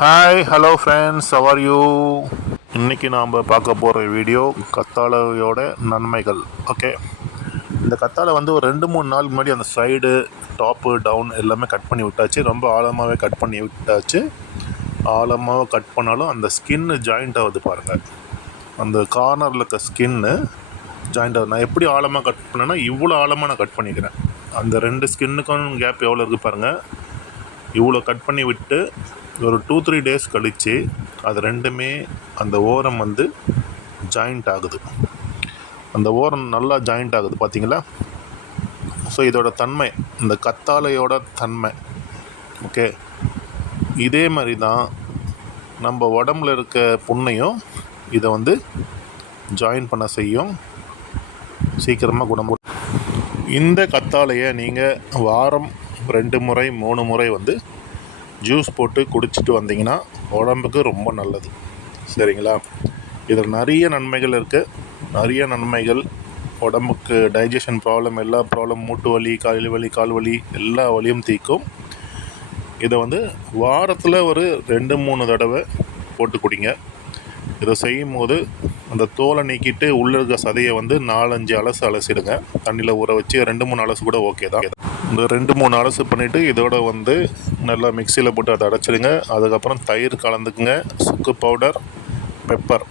Hi hello friends, how are you? இன்றைக்கி நாம் பார்க்க போகிற வீடியோ கத்தாழையோட நன்மைகள். ஓகே, இந்த கத்தாழை வந்து ஒரு 2-3 நாள் முன்னாடி அந்த சைடு டாப்பு டவுன் எல்லாமே கட் பண்ணி விட்டாச்சு. ரொம்ப ஆழமாகவே கட் பண்ணி விட்டாச்சு. ஆழமாக கட் பண்ணாலும் அந்த ஸ்கின்னு ஜாயிண்ட் ஆகுது பாருங்கள். அந்த கார்னரில் இருக்க ஸ்கின்னு ஜாயிண்ட் ஆகுது. நான் எப்படி ஆழமாக கட் பண்ணேன்னா இவ்வளோ ஆழமாக நான் கட் பண்ணிக்கிறேன். அந்த 2 ஸ்கின்னுக்கும் கேப் எவ்வளோ இருக்குது பாருங்கள். இவ்வளோ கட் பண்ணி விட்டு ஒரு 2-3 டேஸ் கழித்து அது ரெண்டுமே அந்த ஓரம் வந்து ஜாயிண்ட் ஆகுது. அந்த ஓரம் நல்லா ஜாயிண்ட் ஆகுது பார்த்தீங்களா. ஸோ இதோட தன்மை, இந்த கத்தாழையோட தன்மை. ஓகே, இதே மாதிரி தான் நம்ம உடம்புல இருக்க புண்ணையும் இதை வந்து ஜாயின் பண்ண செய்யும், சீக்கிரமாக குணம். இந்த கத்தாழையை நீங்கள் வாரம் 2 முறை 3 முறை வந்து ஜூஸ் போட்டு குடிச்சிட்டு வந்தீங்கன்னா உடம்புக்கு ரொம்ப நல்லது. சரிங்களா. இதில் நிறைய நன்மைகள் இருக்குது. நிறைய நன்மைகள் உடம்புக்கு டைஜஷன் ப்ராப்ளம், எல்லா ப்ராப்ளம், மூட்டு வலி, கால் வலி எல்லா வலியும் தீர்க்கும். இதை வந்து வாரத்தில் ஒரு 2-3 தடவை போட்டு குடிங்க. இதை செய்யும் போது அந்த தோலை நீக்கிட்டு உள்ளே இருக்க சதையை வந்து 4-5 அலசிடுங்க. தண்ணியில் ஊற வச்சு 2-3 அலசு கூட ஓகே தான். இந்த 2-3 அலசு பண்ணிவிட்டு இதோட வந்து நல்லா மிக்சியில் போட்டு அதை அடைச்சிடுங்க. அதுக்கப்புறம் தயிர் கலந்துக்குங்க, சுக்கு பவுடர், பெப்பர்,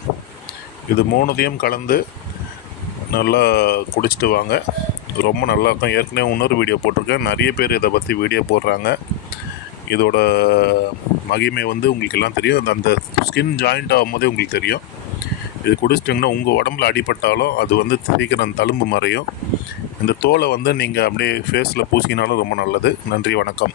இது 3த்தையும் கலந்து நல்லா குடிச்சிட்டு வாங்க. ரொம்ப நல்லாயிருக்கும். ஏற்கனவே இன்னொரு வீடியோ போட்டிருக்கேன். நிறைய பேர் இதை பற்றி வீடியோ போடுறாங்க. இதோட மகிமை வந்து உங்களுக்கு எல்லாம் தெரியும். அந்த ஸ்கின் ஜாயிண்ட் ஆகும் போதே உங்களுக்கு தெரியும். இது குடிச்சிட்டிங்கன்னா உங்கள் உடம்புல அடிபட்டாலும் அது வந்து சீக்கிரம் தழும்பு மறையும். இந்த தோலை வந்து நீங்கள் அப்படியே ஃபேஸில் பூசினாலும் ரொம்ப நல்லது. நன்றி, வணக்கம்.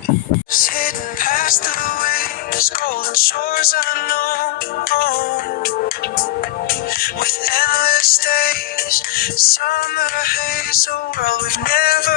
With endless days, summer haze, a world we've never